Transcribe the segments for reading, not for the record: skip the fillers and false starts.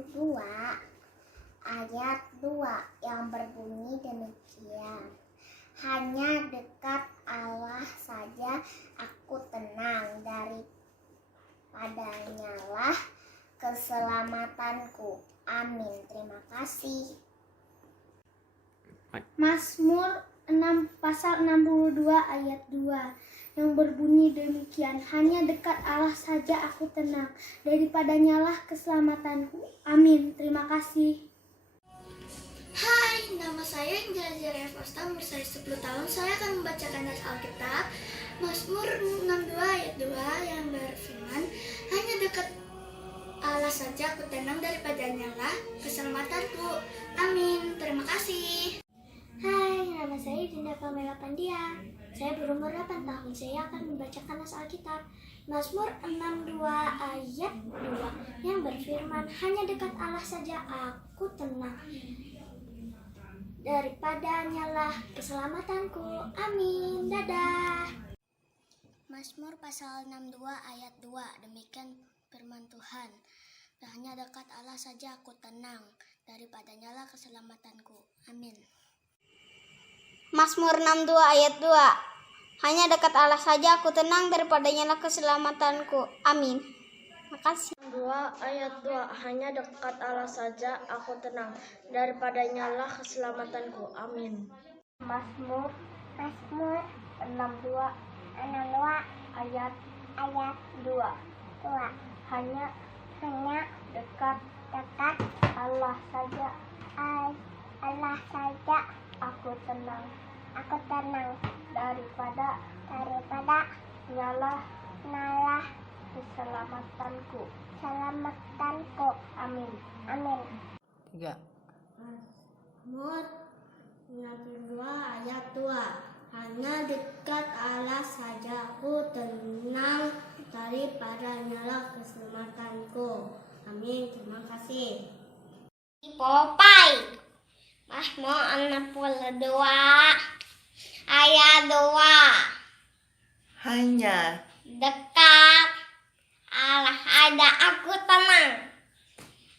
62 ayat 2 yang berbunyi demikian. Hanya dekat Allah saja aku tenang, daripadanyalah keselamatanku. Amin. Terima kasih. Mazmur 6 pasal 62 ayat 2 yang berbunyi demikian. Hanya dekat Allah saja aku tenang, daripadanyalah keselamatanku. Amin. Terima kasih. Hai, nama saya Injil Zaria Fausta, umur saya 10 tahun. Saya akan membacakan ayat Alkitab Mazmur 62 ayat 2 yang berfirman, hanya dekat Allah saja aku tenang, daripadanyalah keselamatanku. Amin. Terima kasih. Hai, nama saya Dinda Pamela Pandia. Saya berumur 8 tahun. Saya akan membacakan ayat Alkitab Mazmur 62 ayat 2 yang berfirman, hanya dekat Allah saja aku tenang, daripadanyalah keselamatanku. Amin. Dadah. Mazmur pasal 62 ayat 2. Demikian firman Tuhan. Hanya dekat Allah saja aku tenang, daripadanyalah keselamatanku. Amin. Mazmur 62 ayat 2. Hanya dekat Allah saja aku tenang, daripadanyalah keselamatanku. Amin. Makasih. 2 ayat 2 hanya dekat Allah saja aku tenang, daripadanyalah keselamatanku. Amin. Mazmur 62 ayat 2. Hanya dekat Allah saja aku tenang, daripada nyalah keselamatanku. Amin. 3. Mazmur 62 ayat 2 hanya dekat Allah saja aku tenang, daripadanyalah keselamatanku. Amin. Terima kasih. Popai. Mazmur 62 ayat 2. Hanya Dekat Allah ada aku tenang,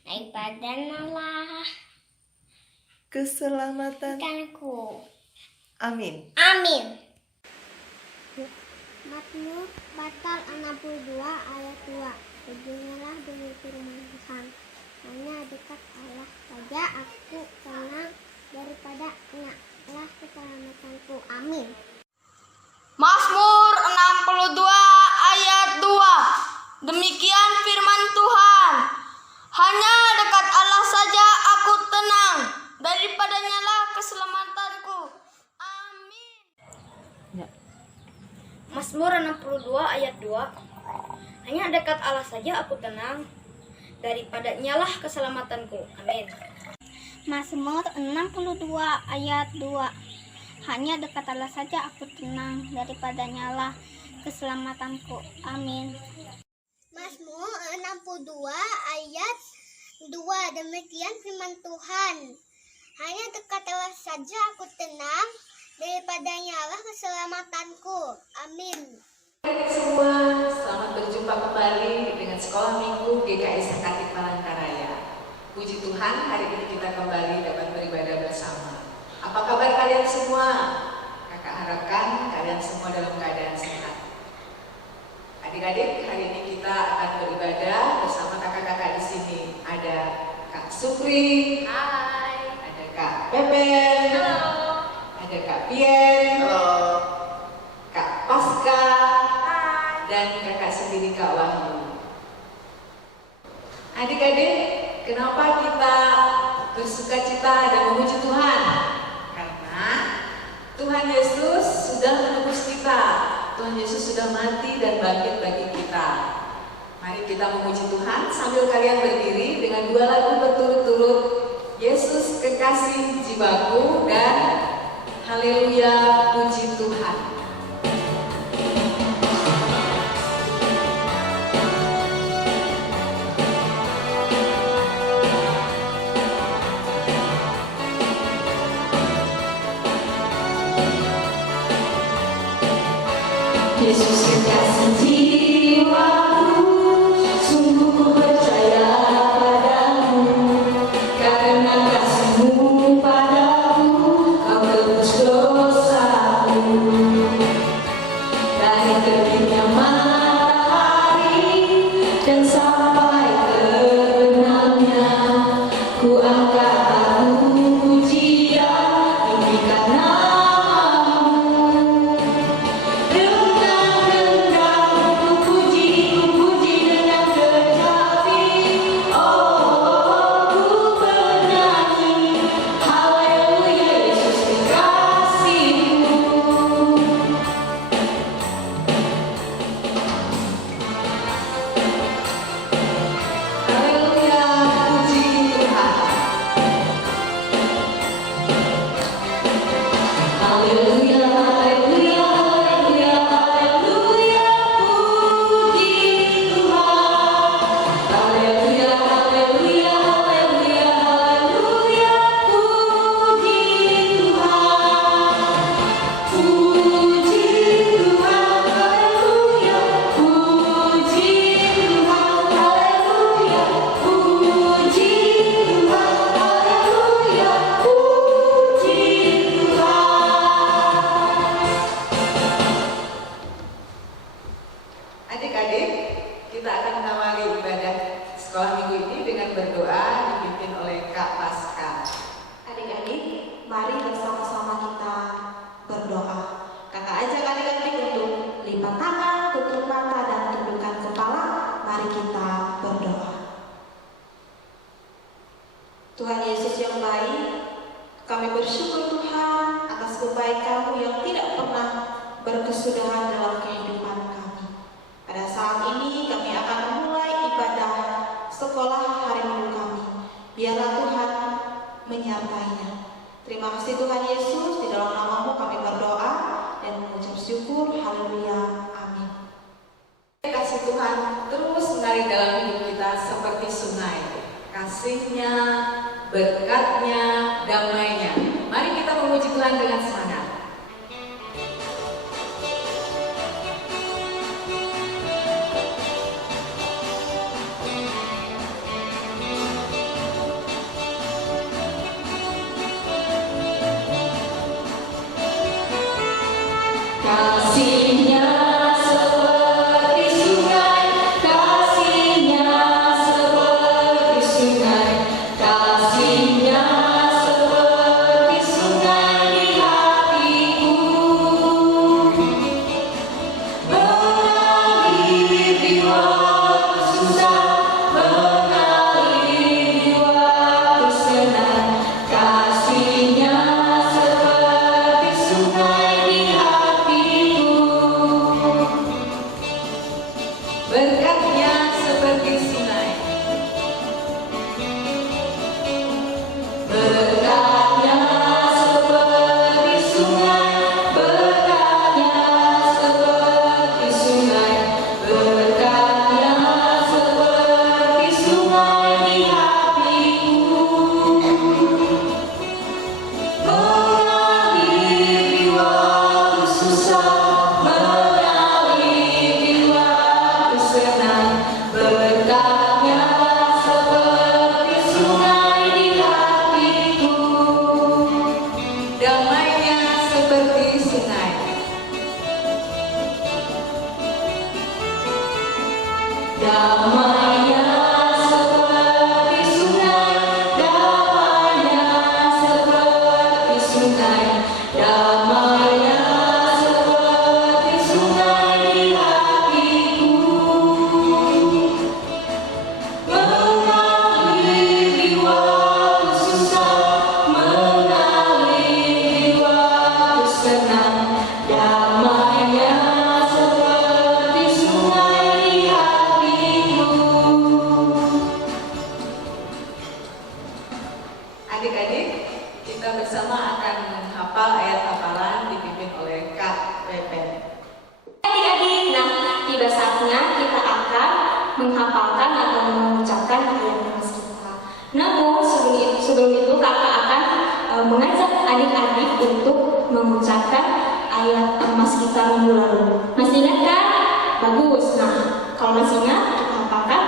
daripadanyalah keselamatanku. Amin. Amin. Mazmur pasal 62 ayat 2. Beginilah demi firman Tuhan, hanya dekat Allah saja aku tenang, daripadanyalah keselamatanku. Amin. Mazmur 62 ayat 2. Demikian firman Tuhan. Hanya dekat Allah saja aku tenang, daripadanyalah keselamatanku. Amin. Mazmur 62 ayat 2 hanya dekat Allah saja aku tenang, daripadanyalah keselamatanku. Amin. Mazmur 62 ayat 2. Hanya dekat Allah saja aku tenang, daripadanyalah keselamatanku. Amin. Mazmur 62 ayat 2. Demikian firman Tuhan. Hanya dekat Allah saja aku tenang, daripadanyalah keselamatanku. Amin. Semua, selamat berjumpa kembali dengan Sekolah Minggu GKI Sangkatik Palangkaraya. Puji Tuhan, hari ini kita kembali dapat beribadah bersama. Apa kabar kalian semua? Kakak harapkan kalian semua dalam keadaan sehat. Adik-adik, hari ini kita akan beribadah bersama kakak-kakak di sini. Ada Kak Supri, Hai. ada Kak Pepen, Halo. ada Kak Pien, Kak Pasca, dan kakak sendiri Kak Wahyu. Adik-adik, kenapa kita bersuka cita dan memuji Tuhan? Karena Tuhan Yesus sudah menebus kita. Tuhan Yesus sudah mati dan bangkit bagi kita. Mari kita memuji Tuhan sambil kalian berdiri dengan 2 lagu berturut-turut, Yesus Kekasih Jiwaku dan Haleluya Puji Tuhan. Yesus kekasih jiwaku, sungguh ku percaya padamu. Tuhan Yesus yang baik, kami bersyukur Tuhan atas kebaikan-Mu yang tidak pernah berkesudahan dalam kehidupan kami. Pada saat ini kami akan memulai ibadah sekolah hari Minggu kami. Biarlah Tuhan menyertainya. Terima kasih Tuhan Yesus, di dalam nama-Mu kami berdoa dan mengucap syukur. Haleluya. Amin. Kasih Tuhan terus mengalir dalam hidup kita seperti sungai. Kasih-Nya, berkat-Nya, damai-Nya. Mari kita memuji Tuhan dengan semangat. Kasih-Nya seperti sungai, kasih-Nya seperti sungai, kasih-Nya seperti sungai di hatiku, mengalir di waktu susah, mengalir di waktu senang, kasih-Nya seperti sungai di hatiku, berkat-Nya seperti sungai, berkat-Nya seperti sungai, berkat-Nya seperti sungai, berkat-Nya seperti sungai di hatiku, mengalir di waktu susah, mengalir di waktu senang, berkat-Nya seperti sungai di hatiku, damai-Nya seperti sungai, damai-Nya seperti sungai, damai-Nya seperti sungai, damai-Nya seperti sungai di hatiku, mengalir di waktu susah, mengalir di waktu senang, damai-Nya seperti sungai di hatiku. Adik-adik, kita bersama akan menghafal ayat hafalan dipimpin oleh Kak Pepen. Adik-adik, nah tiba saatnya kita akan menghafalkan atau mengucapkan ayat emas kita. Namun sebelum itu kakak akan mengajak adik-adik untuk mengucapkan ayat emas kita minggu lalu. Masih ingat kan? Bagus. Nah, kalau masih ingat, kita hafalkan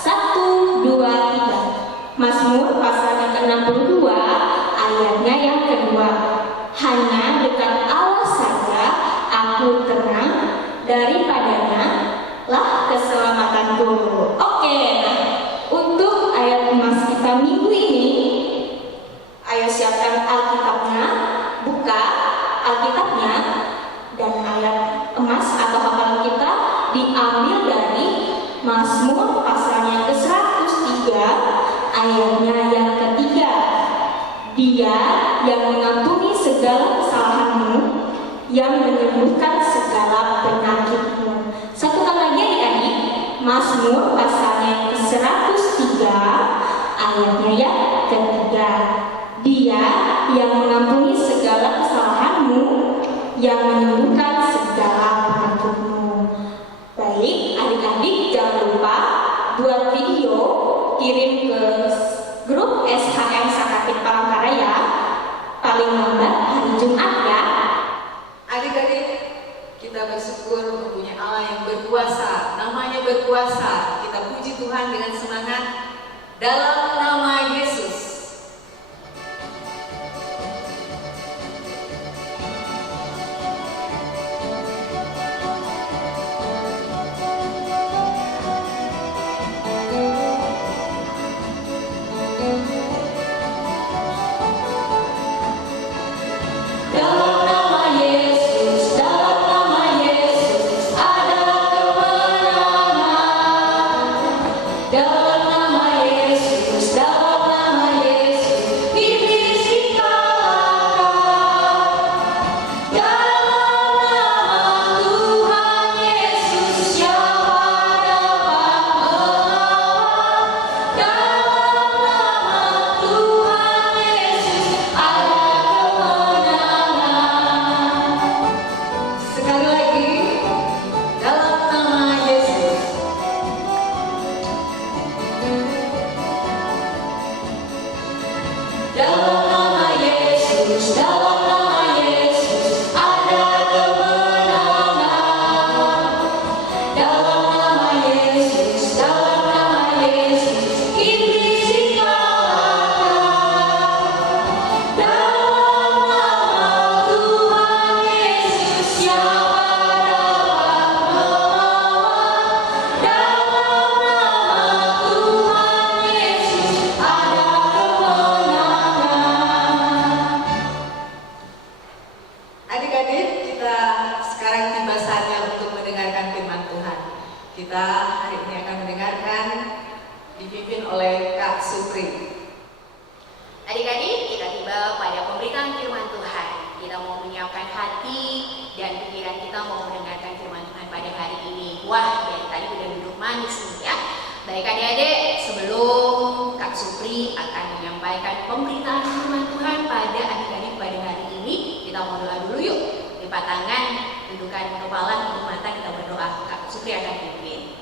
1, 2, 3. Mazmur pasalnya ke-62, ayatnya yang kedua. Hanya dekat Allah saja aku tenang, daripadanya lah keselamatanku. Oke, nah untuk ayat emas kita minggu ini, ayo siapkan Alkitabnya, buka Alkitabnya, dan ayat emas atau hafalan kita diambil dari Mazmur pasalnya ke-103, ayatnya yang ketiga. Dia yang mengampuni segala kesalahanmu, yang menyembuhkan segala penyakitmu. Satu kali lagi adik-adik, Mazmur pasalnya ke-103, ayatnya yang ketiga. Dia yang mengampuni segala kesalahanmu, yang menyembuhkan segala penyakitmu. Baik, adik-adik jangan lupa buat video, kirim ke grup SHM Sakapit Palangkaraya paling lambat hari Jumat ya. Adik-adik, kita bersyukur mempunyai Allah yang berkuasa, namanya berkuasa. Kita puji Tuhan dengan semangat dalam nama Yesus. Dalam nama Yesus, dalam nama Yesus ada kemenangan. Dalam nama Yesus, dalam Supri. Adik-adik, kita tiba pada pemberitaan firman Tuhan. Kita mau menyiapkan hati dan pikiran kita mau mendengarkan firman Tuhan pada hari ini. Wah, dari tadi udah duduk manis nih ya. Baik adik-adik, sebelum Kak Supri akan menyampaikan pemberitaan firman Tuhan pada adik-adik pada hari ini, kita mau doa dulu yuk. Lipat tangan, tundukkan kepala, tutup mata, kita berdoa. Kak Supri akan pimpin.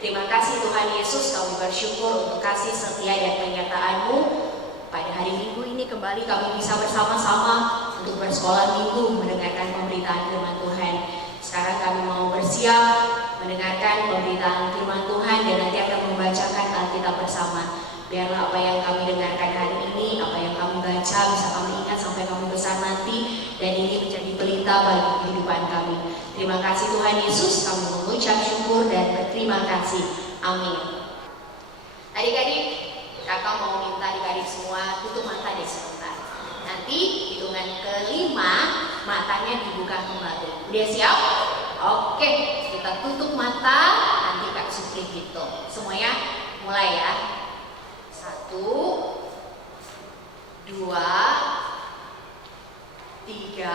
Terima kasih Tuhan Yesus, kami bersyukur untuk kasih setia dan penyertaan-Mu. Pada hari Minggu ini kembali kami bisa bersama-sama untuk bersekolah minggu mendengarkan pemberitaan firman Tuhan. Sekarang kami mau bersiap mendengarkan pemberitaan firman Tuhan dan nanti akan membacakan Alkitab bersama. Biarlah apa yang kami dengarkan hari ini, apa yang kami baca bisa kami ingat sampai kami besar nanti, dan ini menjadi pelita bagi kehidupan kami. Terima kasih Tuhan Yesus, kami mengucap syukur dan berterima kasih. Amin. Adik-adik, kakak mau minta adik-adik semua tutup mata deh sebentar. Nanti hitungan kelima matanya dibuka kembali. Udah siap? Oke, kita tutup mata, nanti Kak Supri hitung. Semuanya mulai ya. 1, 2, 3,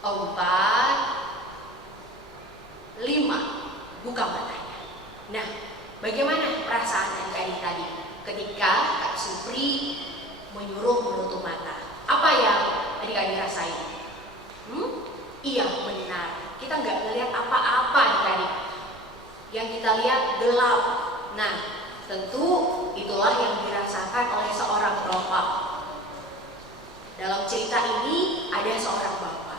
4, 5. Buka matanya. Nah, bagaimana perasaan adik-adik tadi ketika Kak Supri menyuruh menutup mata? Apa yang adik-adik rasain? Iya benar, kita nggak ngelihat apa-apa adik-adik. Yang kita lihat gelap. Nah, tentu itulah yang dirasakan oleh seorang bapak. Dalam cerita ini ada seorang bapak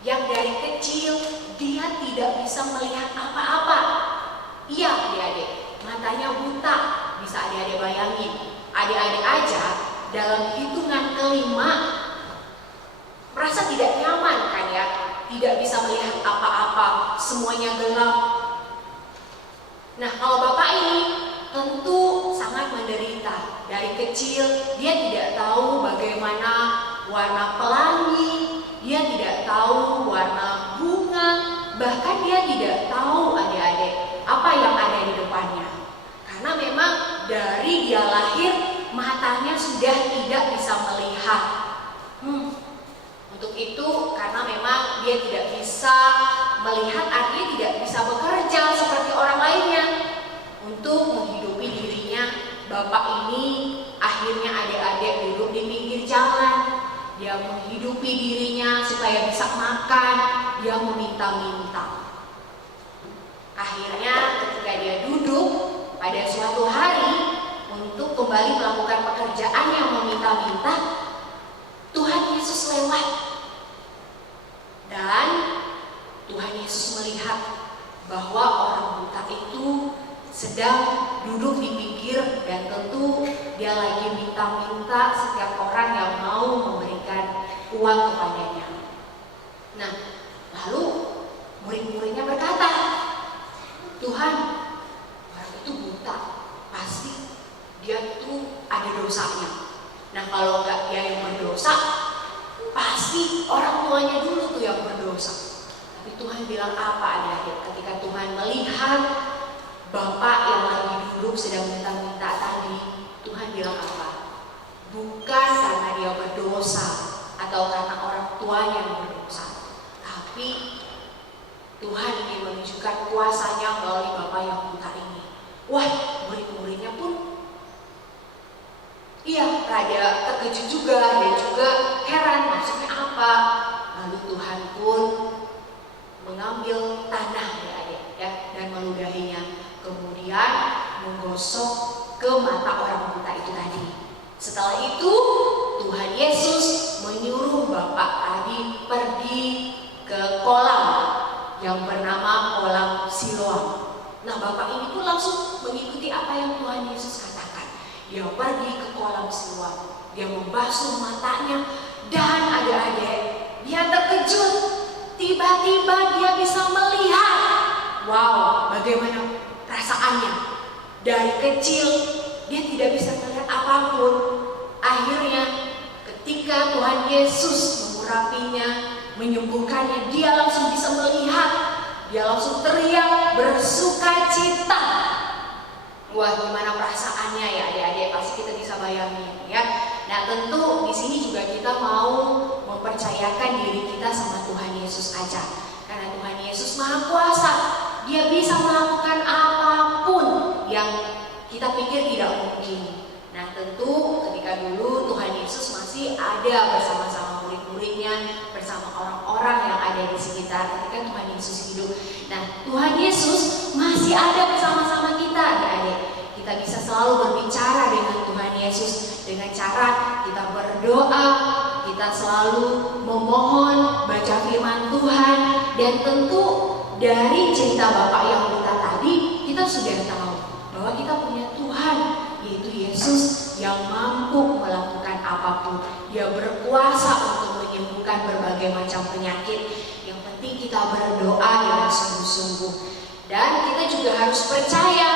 yang dari kecil dia tidak bisa melihat apa-apa. Iya adik-adik, matanya buta. Bisa adik-adik bayangin, adik-adik aja dalam hitungan kelima merasa tidak nyaman kan ya, tidak bisa melihat apa-apa, semuanya gelap. Nah, kalau bapak ini tentu sangat menderita. Dari kecil dia tidak tahu bagaimana warna pelangi, dia tidak tahu warna bunga, bahkan dia tidak tahu adik-adik apa yang ada di depannya. Karena memang dari dia lahir matanya sudah tidak bisa melihat. Untuk itu karena memang dia tidak bisa melihat, artinya tidak bisa bekerja seperti orang lainnya. Untuk menghidupi dirinya, bapak ini akhirnya adik-adik duduk di pinggir jalan. Dia menghidupi dirinya supaya bisa makan, dia meminta-minta. Akhirnya ketika dia duduk pada suatu hari untuk kembali melakukan pekerjaan yang meminta-minta, Tuhan Yesus lewat. Dan Tuhan Yesus melihat bahwa orang buta itu sedang duduk di pinggir dan tentu dia lagi minta-minta setiap orang yang mau memberikan uang kepadanya. Nah, lalu murid-muridnya berkata, Tuhan, orang itu buta, pasti dia itu ada dosanya. Nah, kalau enggak dia yang berdosa, pasti orang tuanya dulu tuh yang berdosa. Tapi Tuhan bilang apa adik-adik? Ketika Tuhan melihat bapak yang lagi duduk sedang minta-minta tadi, Tuhan bilang apa? Bukan karena dia berdosa atau karena orang tuanya yang berdosa, tapi Tuhan ingin menunjukkan kuasanya melalui bapak yang buta ini. Wah, murid-muridnya pun rada terkejut juga, dia juga heran maksudnya apa. Lalu Tuhan pun mengambil tanah ya, dan meludahinya, kemudian menggosok ke mata orang buta itu tadi. Setelah itu Tuhan Yesus menyuruh bapak tadi pergi ke kolam yang bernama kolam Siloam. Nah, bapak ini pun langsung mengikuti apa yang Tuhan Yesus katakan. Dia pergi ke kolam Siloam, dia membasuh matanya, dan adik-adik, dia terkejut. Tiba-tiba dia bisa melihat. Wow, bagaimana perasaannya? Dari kecil dia tidak bisa melihat apapun. Akhirnya ketika Tuhan Yesus mengurapinya, menyembuhkannya, dia langsung bisa melihat. Dia langsung teriak bersukacita. Wah, gimana perasaannya ya adik-adik, pasti kita bisa bayangin ya. Nah, tentu di sini juga kita mau mempercayakan diri kita sama Tuhan Yesus aja. Karena Tuhan Yesus Maha Kuasa, Dia bisa melakukan apapun yang kita pikir tidak mungkin. Nah, tentu ketika dulu Tuhan Yesus masih ada bersama-sama murid-muridnya, bersama orang-orang yang ada di sekitar ketika Tuhan Yesus hidup. Nah, Tuhan Yesus masih ada bersama-sama kita, adik-adik. Kita bisa selalu berbicara dengan Tuhan Yesus dengan cara kita berdoa, kita selalu memohon, baca firman Tuhan, dan tentu dari cerita Bapak yang kita tadi, kita sudah tahu bahwa kita punya Tuhan, yaitu Yesus yang mampu melakukan apapun. Dia berkuasa untuk menyembuhkan berbagai macam penyakit. Yang penting kita berdoa dengan sungguh-sungguh. Dan kita juga harus percaya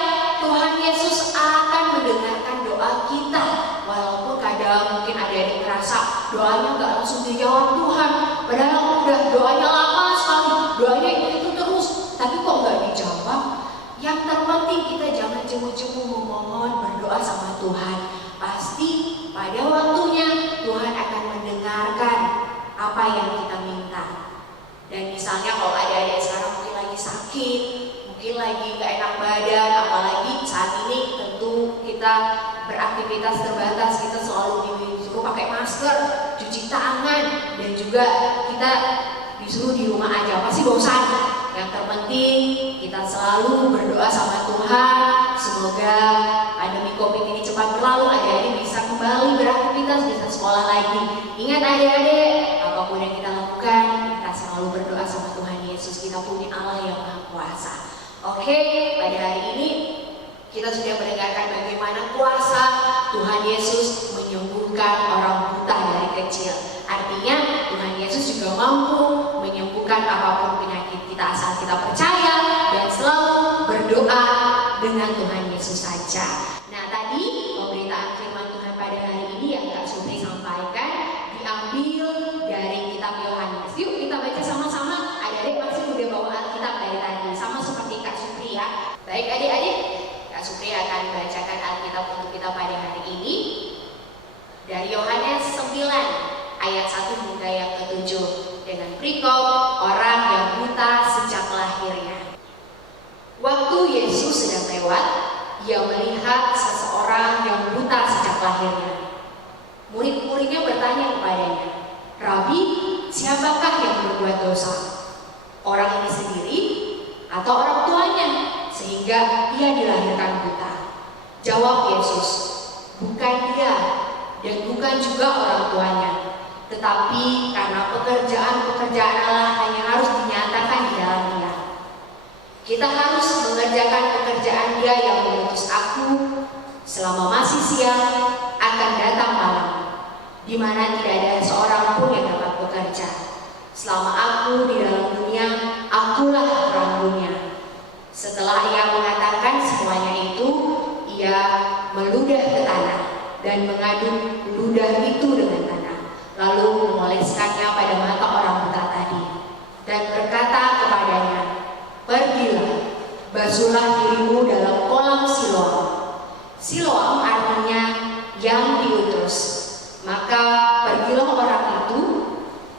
Tuhan Yesus akan mendengarkan doa kita. Walaupun kadang mungkin ada yang merasa doanya gak langsung dijawab Tuhan, padahal udah doanya lama sekali, doanya itu terus, tapi kok gak dijawab. Yang terpenting kita jangan jemu-jemu memohon, berdoa sama Tuhan. Pasti pada waktunya Tuhan akan mendengarkan apa yang kita minta. Dan misalnya kalau adik-adik sekarang mungkin lagi sakit, mungkin lagi gak enak badan, apalagi saat ini tentu kita beraktivitas terbatas, kita selalu disuruh pakai masker, cuci tangan, dan juga kita disuruh di rumah aja, pasti bosan. Yang terpenting kita selalu berdoa sama Tuhan, semoga pandemi COVID ini cepat berlalu, adik-adik bisa kembali beraktivitas, bisa sekolah lagi. Ingat adik-adik, apapun yang kita lakukan, kita selalu berdoa sama Tuhan Yesus. Kita punya Allah yang Maha Kuasa. Oke, pada hari ini kita sudah mendengarkan bagaimana kuasa Tuhan Yesus menyembuhkan orang buta dari kecil. Artinya Tuhan Yesus juga mampu menyembuhkan apapun penyakit kita asal kita percaya dan selalu berdoa dengan Tuhan Yesus saja. Nah, tadi pemberitaan firman Tuhan pada hari ini yang Kak Supri sampaikan diambil dari kitab Yohanes. Yuk kita baca sama-sama. Adik-adik pasti udah bawa Alkitab dari tadi, sama seperti Kak Supri ya. Baik adik-adik, Kak Supri akan bacakan Alkitab untuk kita pada hari ini dari Yohanes 9 ayat 1 hingga yang ke-7 dengan perikop orang yang buta sejak lahirnya. Waktu Yesus sedang lewat, ia melihat seseorang yang buta sejak lahirnya. Murid-muridnya bertanya kepadanya, "Rabi, siapakah yang berbuat dosa? Orang ini sendiri atau orang tuanya sehingga ia dilahirkan buta?" Jawab Yesus, "Bukan dia dan bukan juga orang tuanya, tetapi karena pekerjaan-pekerjaan Allah hanya harus dinyatakan di dalam Dia. Kita harus mengerjakan pekerjaan Dia yang mengutus aku. Selama masih siang akan datang malam, di mana tidak ada seorang pun yang dapat bekerja. Selama aku di dalam dunia, akulah terang dunia." Setelah ia mengatakan semuanya itu, ia meludah ke tanah dan mengaduk ludah itu dengan tanah, lalu mengoleskannya pada mata orang buta tadi, dan berkata kepadanya, "Pergilah, basuhlah dirimu dalam kolam Siloam." Siloam artinya yang diutus. Maka pergilah orang itu,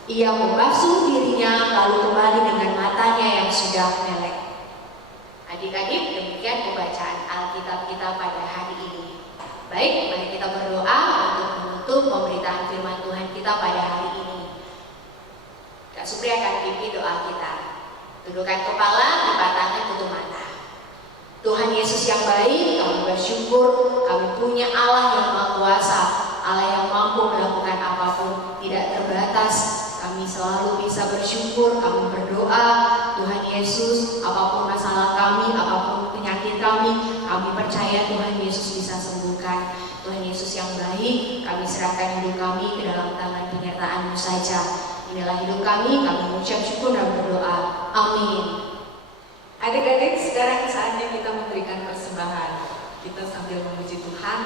ia membasuh dirinya, lalu kembali dengan matanya yang sudah melek. Adik-adik, demikian pembacaan Alkitab kita pada hari ini. Baik, mari kita berdoa untuk menutup pemberitaan firman Tuhan kita pada hari ini. Kak Supri akan pimpin doa kita. Tundukkan kepala, lipat tangan, tutup mata. Tuhan Yesus yang baik, kami bersyukur kami punya Allah yang Maha Kuasa, Allah yang mampu melakukan apapun, tidak terbatas. Kami selalu bisa bersyukur, kami berdoa, Tuhan Yesus, apapun masalah kami, apapun penyakit kami percaya Tuhan Yesus bisa sembuhkan. Tuhan Yesus yang baik, kami serahkan hidup kami ke dalam tangan penyertaan-Mu saja. Inilah hidup kami mengucap syukur dan berdoa. Amin. Adik-adik, sekarang saatnya kita memberikan persembahan. Kita sambil memuji Tuhan.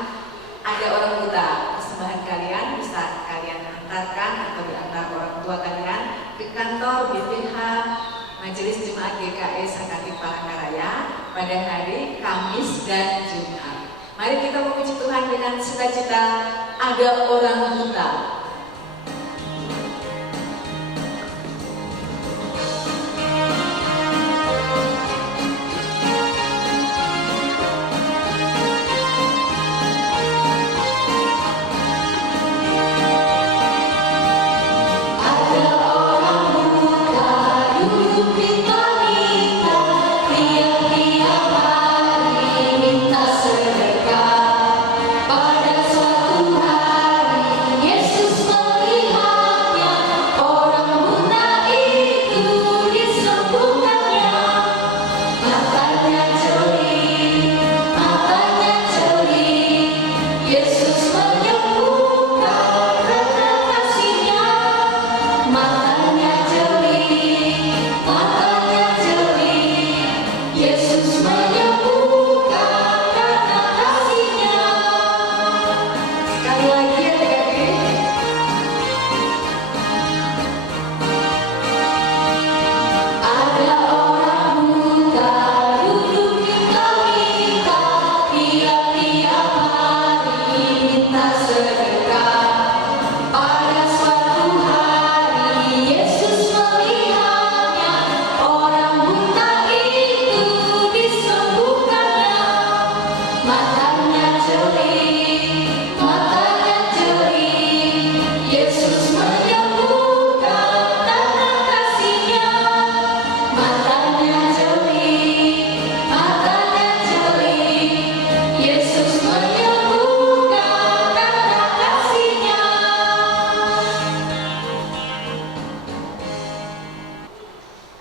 Ada orang buta, persembahan kalian bisa kalian antarkan atau diantar orang tua kalian ke kantor BPH Majelis Jemaat GKI Sakati Palangkaraya pada hari Kamis dan Jumat. Mari kita memuji Tuhan dengan sukacita. Ada orang buta.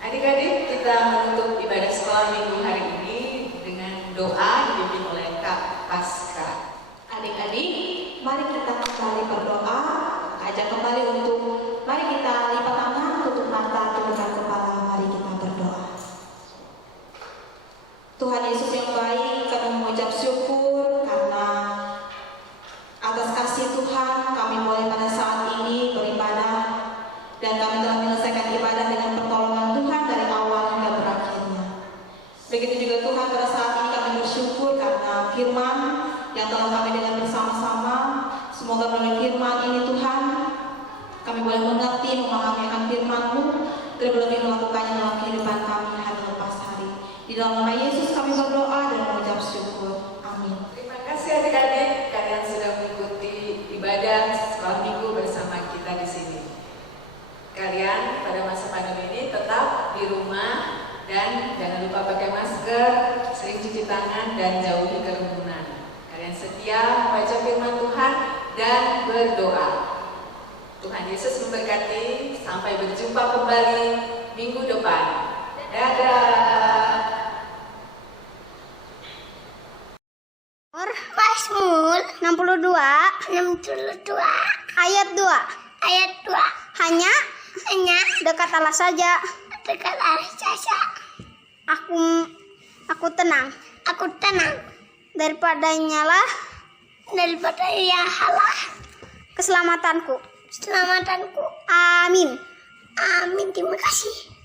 Adik-adik, kita menutup ibadah sekolah minggu hari ini dengan doa dipimpin oleh Kak Pasca. Adik-adik, mari kita kembali berdoa. Ajak kembali untuk mari kita lipat tangan, tutup mata, tundukkan kepala. Mari kita berdoa. Tuhan Yesus yang baik, kami mengucap syukur karena atas kasih Tuhan kami boleh pada saat ini beribadah dan kami telah menyelesaikan ibadah dengan pertolongan Tuhan dari awal hingga berakhirnya. Begitu juga Tuhan, pada saat ini kami bersyukur karena firman yang telah kami dengar bersama-sama. Semoga melalui firman ini Tuhan, kami boleh mengerti, memahami akan firman-Mu, terlebih melakukannya dalam kehidupan kami hari lepas hari. Di dalam nama Yesus kami berdoa dan mengucap syukur. Amin. Terima kasih adik-adik, kalian sudah mengikuti ibadah sekolah minggu bersama kita di sini. Kalian pada masa pandemi ini tetap di rumah dan jangan lupa pakai masker, sering cuci tangan dan jauhi kerumunan. Kalian setia membaca firman Tuhan dan berdoa. Tuhan Yesus memberkati. Sampai berjumpa kembali minggu depan. Dadah. Mazmur 62 ayat 2. Hanya dekat Allah saja. Aku tenang. Daripadanya lah keselamatanku. Amin. Terima kasih.